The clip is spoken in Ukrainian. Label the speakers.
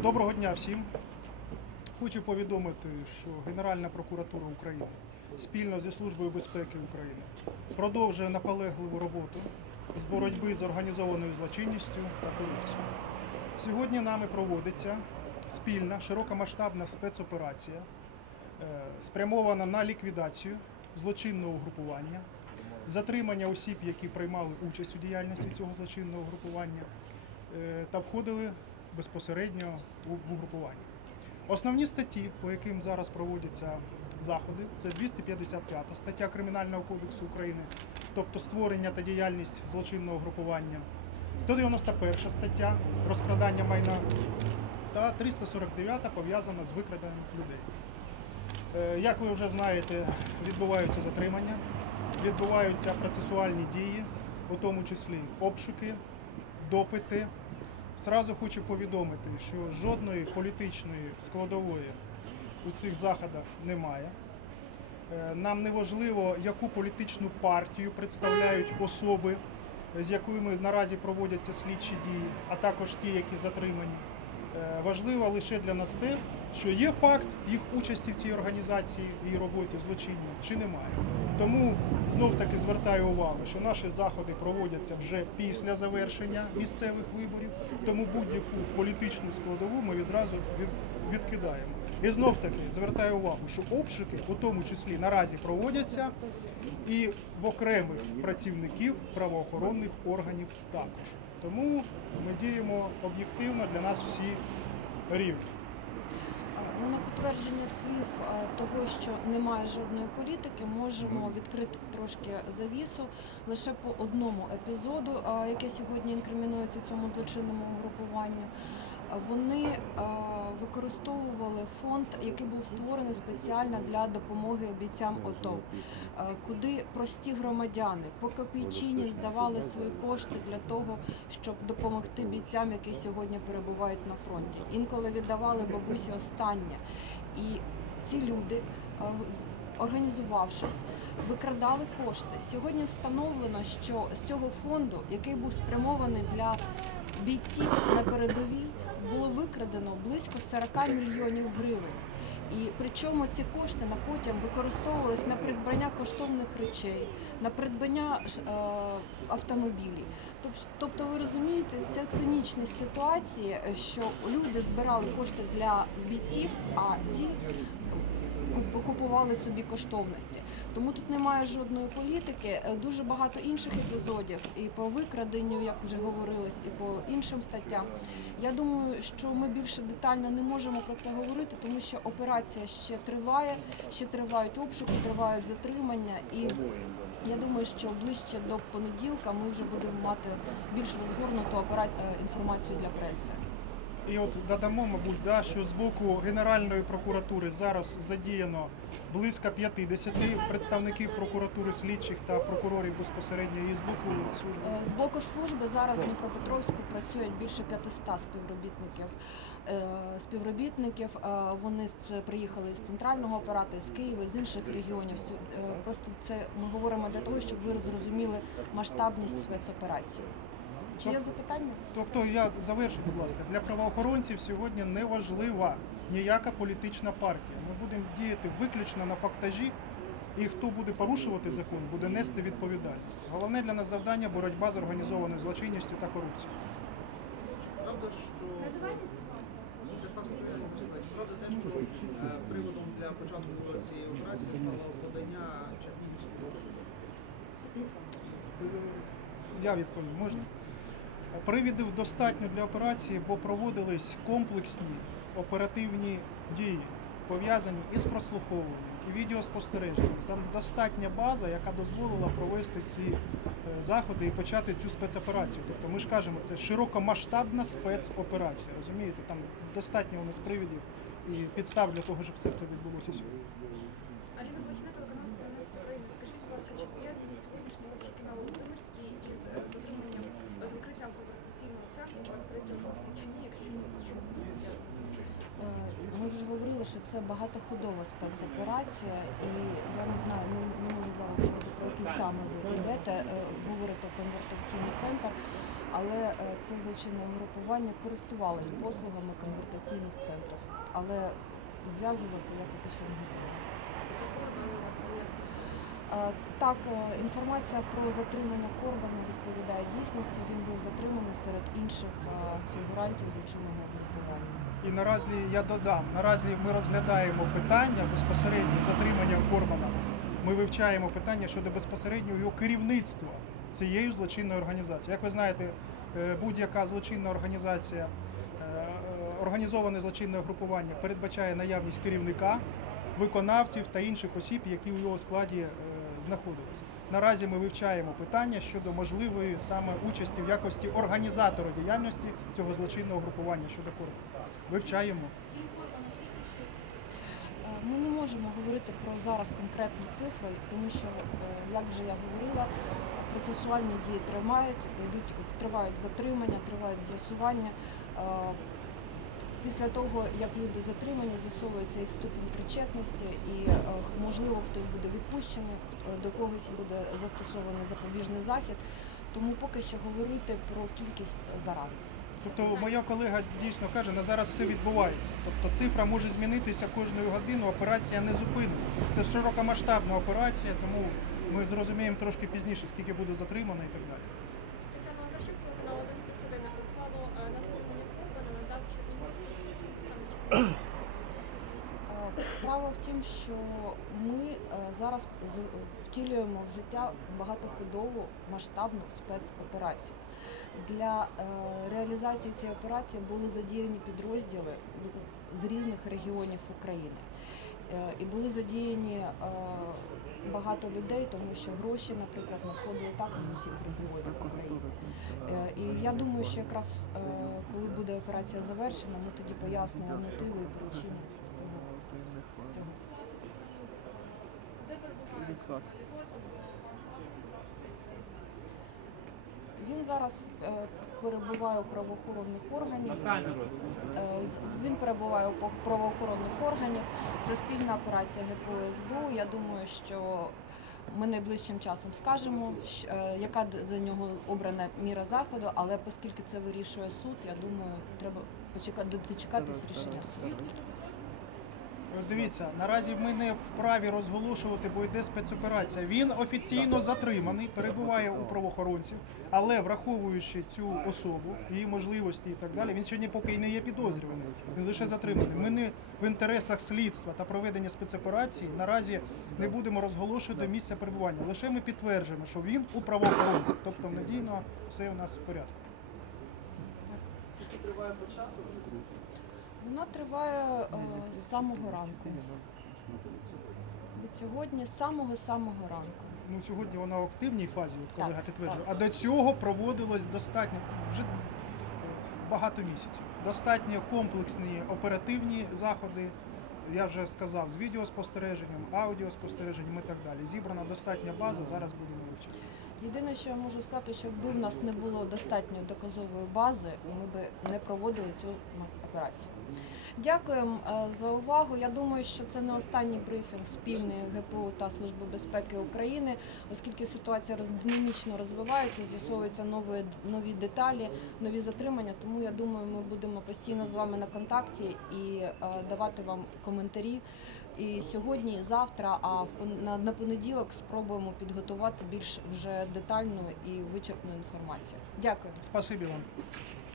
Speaker 1: Доброго дня всім. Хочу повідомити, що Генеральна прокуратура України спільно зі Службою безпеки України продовжує наполегливу роботу з боротьби з організованою злочинністю та корупцією. Сьогодні нами проводиться спільна широкомасштабна спецоперація, е, спрямована на ліквідацію злочинного групування, затримання осіб, які приймали участь у діяльності цього злочинного групування е, та входили безпосередньо в угрупування. Основні статті, по яким зараз проводяться заходи, це 255 стаття Кримінального кодексу України, тобто створення та діяльність злочинного групування, 191 стаття розкрадання майна та 349 пов'язана з викраденням людей. Е, Як ви вже знаєте, відбуваються затримання, відбуваються процесуальні дії, у тому числі обшуки, допити. Зразу хочу повідомити, що жодної політичної складової у цих заходах немає. Е, Нам не важливо, яку політичну партію представляють особи, з якими наразі проводяться слідчі дії, а також ті, які затримані. Е, Важливо лише для нас те, що є факт їх участі в цій організації і роботі злочинній, чи немає. Тому знов таки звертаю увагу, що наші заходи проводяться вже після завершення місцевих виборів, тому будь-яку політичну складову ми відразу від, відкидаємо. І знов таки звертаю увагу, що обшуки у тому числі наразі проводяться і в окремих працівників правоохоронних органів також. Тому ми діємо об'єктивно для нас всі рівні.
Speaker 2: Ну, на підтвердження слів е, того, що немає жодної політики, можемо відкрити трошки завісу лише по одному епізоду, е, яке сьогодні інкримінується цьому злочинному групуванню. Вони е, використовували фонд, який був створений спеціально для допомоги бійцям ОТО, е, куди прості громадяни по копійчині здавали свої кошти для того, щоб допомогти бійцям, які сьогодні перебувають на фронті. Інколи віддавали бабусі останнє. І ці люди, е, організувавшись, викрадали кошти. Сьогодні встановлено, що з цього фонду, який був спрямований для бійців на передовій, було викрадено близько 40 мільйонів гривень. І причому ці кошти на потім використовувалися на придбання коштовних речей, на придбання е, автомобілів. Тобто, ви розумієте, ця цинічність ситуації, е, що люди збирали кошти для бійців, а ці купували собі коштовності. Тому тут немає жодної політики. Е, Дуже багато інших епізодів і по викраденню, як вже говорилось, і по іншим статтям. Я думаю, що ми більше детально не можемо про це говорити, тому що операція ще триває, ще тривають обшуки, тривають затримання, і я думаю, що ближче до понеділка ми вже будемо мати більш розгорнуту е, інформацію для преси.
Speaker 1: І от додамо, мабуть, да, що з боку Генеральної прокуратури зараз задіяно близько 50 представників прокуратури слідчих та прокурорів безпосередньо і з боку служби.
Speaker 2: Е, З боку служби зараз в Дніпропетровську працюють більше 500 співробітників. Е, Співробітників е, вони приїхали з центрального апарату, з Києва, з інших регіонів. Просто це ми говоримо для того, щоб ви зрозуміли масштабність спецоперації. Чи є запитання?
Speaker 1: Тобто я завершу, будь ласка, для правоохоронців сьогодні не важлива ніяка політична партія. Ми будемо діяти виключно на фактажі, і хто буде порушувати закон, буде нести відповідальність. Головне для нас завдання боротьба з організованою злочинністю та корупцією.
Speaker 3: Правда, що правда те, що е, приводом для початку цієї операції стало подання Чернігівського суду.
Speaker 1: Я відповім, можна? Привідів достатньо для операції, бо проводились комплексні оперативні дії, пов'язані із прослуховуванням і відеоспостереженням. Там достатня база, яка дозволила провести ці е, заходи і почати цю спецоперацію. Тобто ми ж кажемо, це широкомасштабна спецоперація. Розумієте, там достатньо у нас привідів і підстав для того, щоб все це відбулося сьогодні.
Speaker 4: Аліна Блохіна, телеканал 14 України. Скажіть, будь ласка, чи пов'язані сьогоднішні обшуки на Володимирській із е, затриманням е, з викриттям конвертаційного центру 23 жовтня чи ні? Якщо ні, то з чим вони пов'язані?
Speaker 2: Е, Ми вже що це багатоходова спецоперація, і я не знаю, не, не можу зараз говорити про який саме ви йдете, е, говорите конвертаційний центр. але е, це злочинне угрупування користувалось послугами конвертаційних центрів. Але зв'язувати я поки що не готова. Е, Так, інформація про затримання Корбана відповідає дійсності. Він був затриманий серед інших фігурантів злочинного.
Speaker 1: І наразі я додам, наразі ми розглядаємо питання безпосередньо затримання Корбана. Ми вивчаємо питання щодо безпосереднього його керівництва цією злочинною організацією. Як ви знаєте, е, будь-яка злочинна організація, е, організоване злочинне групування передбачає наявність керівника, виконавців та інших осіб, які у його складі е, знаходилися. Наразі ми вивчаємо питання щодо можливої саме участі в якості організатора діяльності цього злочинного групування щодо Корбана. Вивчаємо.
Speaker 2: Е, Ми не можемо говорити про зараз конкретні цифри, тому що, е, як вже я говорила, процесуальні дії тримають, йдуть, тривають затримання, тривають з'ясування. Е, Після того, як люди затримані, з'ясовується їх ступінь причетності, і е, можливо хтось буде відпущений, хто- до когось буде застосований запобіжний захід. Тому поки що говорити про кількість зарано.
Speaker 1: Тобто моя колега дійсно каже, на зараз все відбувається. Тобто цифра може змінитися кожну годину, операція не зупинена. Це широкомасштабна операція, тому ми зрозуміємо трошки пізніше, скільки буде затримано і так далі.
Speaker 2: В тім, що ми е, зараз втілюємо в життя багатоходову масштабну спецоперацію. Для е, реалізації цієї операції були задіяні підрозділи з різних регіонів України. Е, І були задіяні багато людей, тому що гроші, наприклад, надходили також з усіх регіонів України. І я думаю, що якраз коли буде операція завершена, ми тоді пояснимо мотиви і причини
Speaker 5: перебуває?
Speaker 2: Він зараз е, перебуває у правоохоронних органів. Е, Він перебуває у правоохоронних органів. Це спільна операція ГПУ СБУ. Я думаю, що ми найближчим часом скажемо, е, яка за нього обрана міра заходу, але оскільки це вирішує суд, я думаю, треба дочекатись рішення суду.
Speaker 1: Дивіться, наразі ми не вправі розголошувати, бо йде спецоперація. Він офіційно затриманий, перебуває у правоохоронців, але враховуючи цю особу, її можливості і так далі, він сьогодні поки й не є підозрюваний, він лише затриманий. Ми не в інтересах слідства та проведення спецоперації наразі не будемо розголошувати місця перебування. Лише ми підтверджуємо, що він у правоохоронців, тобто надійно все у нас в порядку.
Speaker 2: Вона триває е, з самого ранку. Від сьогодні з самого самого ранку.
Speaker 1: Ну, сьогодні вона в активній фазі, от колега
Speaker 2: Так,
Speaker 1: підтверджує. А до цього проводилось достатньо вже багато місяців. Достатньо комплексні оперативні заходи. Я вже сказав, з відеоспостереженням, аудіоспостереженням і так далі. Зібрана достатня база, зараз будемо.
Speaker 2: Єдине, що я можу сказати, що якби в нас не було достатньо доказової бази, ми би не проводили цю операцію. Дякуємо е, за увагу. Я думаю, що це не останній брифінг спільний ГПУ та Служби безпеки України, оскільки ситуація динамічно розвивається, з'ясовуються нові, нові деталі, нові затримання. Тому я думаю, ми будемо постійно з вами на контакті і е, давати вам коментарі. І сьогодні, завтра, а в на понеділок спробуємо підготувати більш вже детальну і вичерпну інформацію. Дякую.
Speaker 1: Спасибі вам.